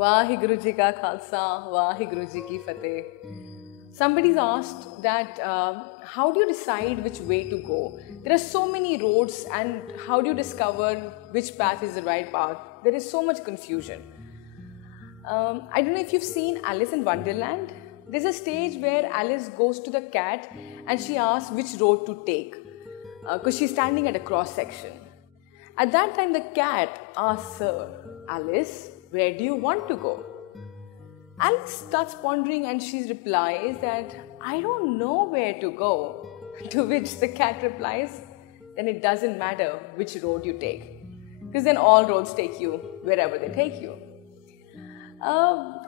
Vaheguru Ji ka Khalsa, Vaheguru Ji ki Fateh. Somebody's asked that how do you decide which way to go? There are so many roads, and how do you discover which path is the right path? There is so much confusion. I don't know if you've seen Alice in Wonderland. There's a stage where Alice goes to the cat and she asks which road to take because she's standing at a cross section. At that time, the cat asks her, Alice, where do you want to go? Alice starts pondering and she replies that, I don't know where to go. To which the cat replies, then it doesn't matter which road you take, because then all roads take you wherever they take you.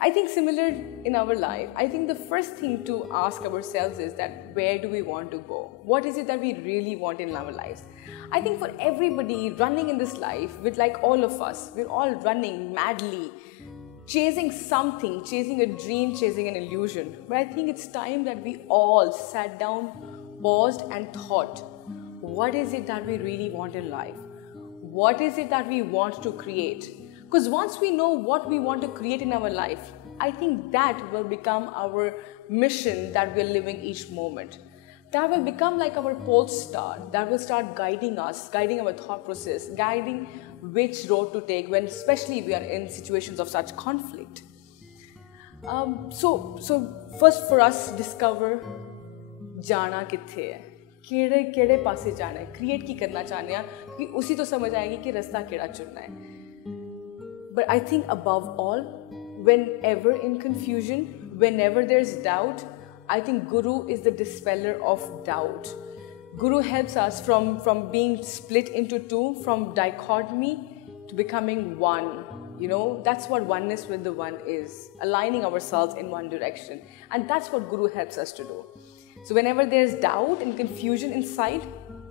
I think similar in our life, I think the first thing to ask ourselves is that where do we want to go? What is it that we really want in our lives? I think for everybody running in this life, with like all of us, we're all running madly, chasing something, chasing a dream, chasing an illusion. But I think it's time that we all sat down, paused and thought, what is it that we really want in life? What is it that we want to create? Because once we know what we want to create in our life, I think that will become our mission that we're living each moment. That will become like our pole star, that will start guiding us, guiding our thought process, guiding which road to take when especially we are in situations of such conflict. So first for us, discover जाना कित्थे है, केड़े पासे जाना है, create की करना चाहने हैं कि उसी तो समझ आएगी कि रास्ता केड़ा चुनना है. But I think above all, whenever in confusion, whenever there's doubt, I think Guru is the dispeller of doubt. Guru helps us from being split into two, from dichotomy to becoming one. You know, that's what oneness with the one is, aligning ourselves in one direction. And that's what Guru helps us to do. So whenever there's doubt and confusion inside,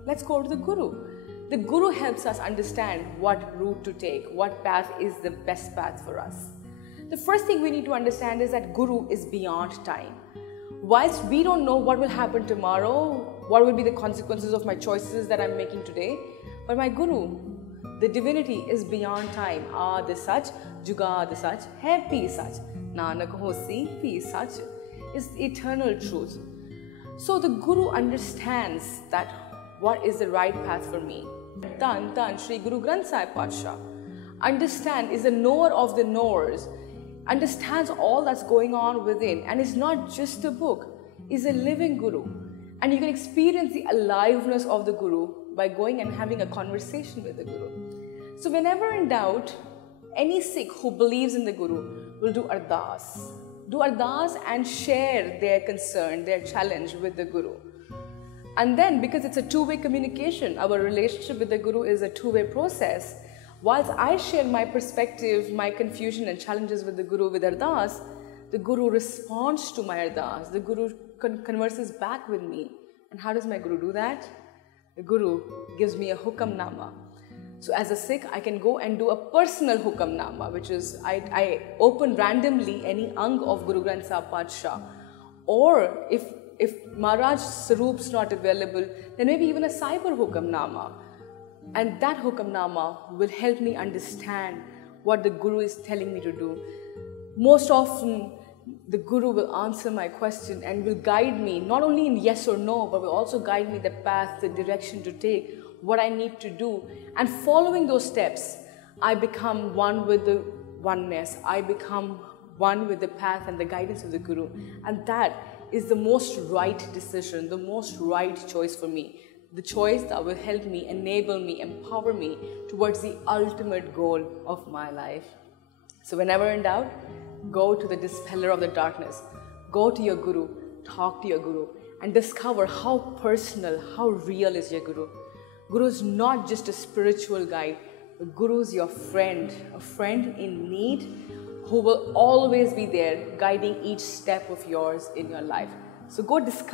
let's go to the Guru. The Guru helps us understand what route to take, what path is the best path for us. The first thing we need to understand is that Guru is beyond time. Whilst we don't know what will happen tomorrow, what will be the consequences of my choices that I'm making today, but my Guru, the divinity, is beyond time. Aad Sach, Jugad Sach, Hai Pi Sach, Nanak Hosi Pi Sach is eternal truth. So the Guru understands that what is the right path for me. Tan Shri Guru Granth Sahib Patsha is the knower of the knowers, understands all that's going on within, and is not just a book, is a living Guru. And you can experience the aliveness of the Guru by going and having a conversation with the Guru. So whenever in doubt, any Sikh who believes in the Guru will do ardas. Do ardas and share their concern, their challenge with the Guru. And then, because it's a two-way communication, our relationship with the Guru is a two-way process. Whilst I share my perspective, my confusion and challenges with the Guru with ardas, the Guru responds to my ardas. The Guru converses back with me. And how does my Guru do that? The Guru gives me a hukamnama. So as a Sikh, I can go and do a personal hukamnama, which is I open randomly any ang of Guru Granth Sahib Patsha. Or if Maharaj Sarup's not available, then maybe even a cyber hukamnama. And that hukamnama will help me understand what the Guru is telling me to do. Most often, the Guru will answer my question and will guide me, not only in yes or no, but will also guide me the path, the direction to take, what I need to do. And following those steps, I become one with the oneness. I become one with the path and the guidance of the Guru. And that is the most right decision, the most right choice for me. The choice that will help me, enable me, empower me towards the ultimate goal of my life. So whenever in doubt, go to the dispeller of the darkness. Go to your Guru, talk to your Guru, and discover how personal, how real is your Guru. Guru is not just a spiritual guide. The Guru is your friend, a friend in need, who will always be there guiding each step of yours in your life. So go discover.